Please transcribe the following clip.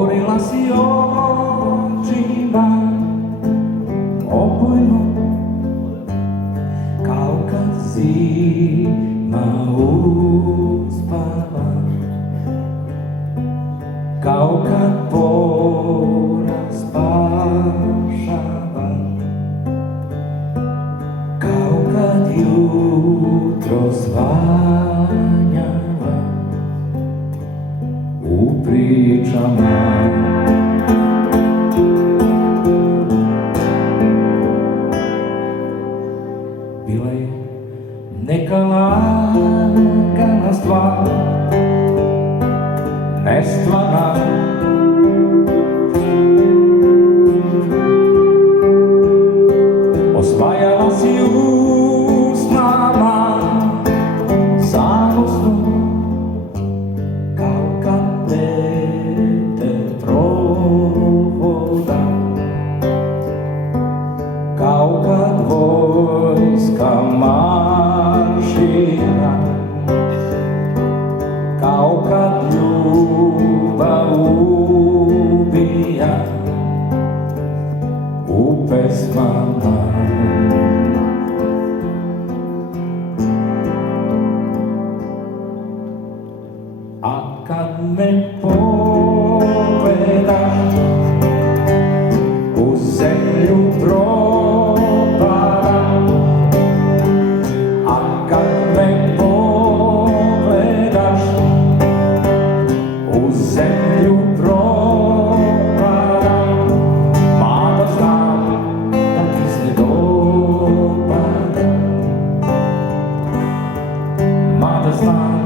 otvorila si očima opojno, kao kad zima uspava, kao kad poraz spašava, kao kad jutro svanjava u pričama. Bila je neka lagana stvar, nestvana, osvajala si usnama zanosno, kao kad dete prohoda, kao kad vojska maršira, kao kad ljubav ubija u pesmama. A kad me pogledaš, u zemlju propadam. A kad me pogledaš, u zemlju propadam. Mada znam da ti se dopadam, mada znam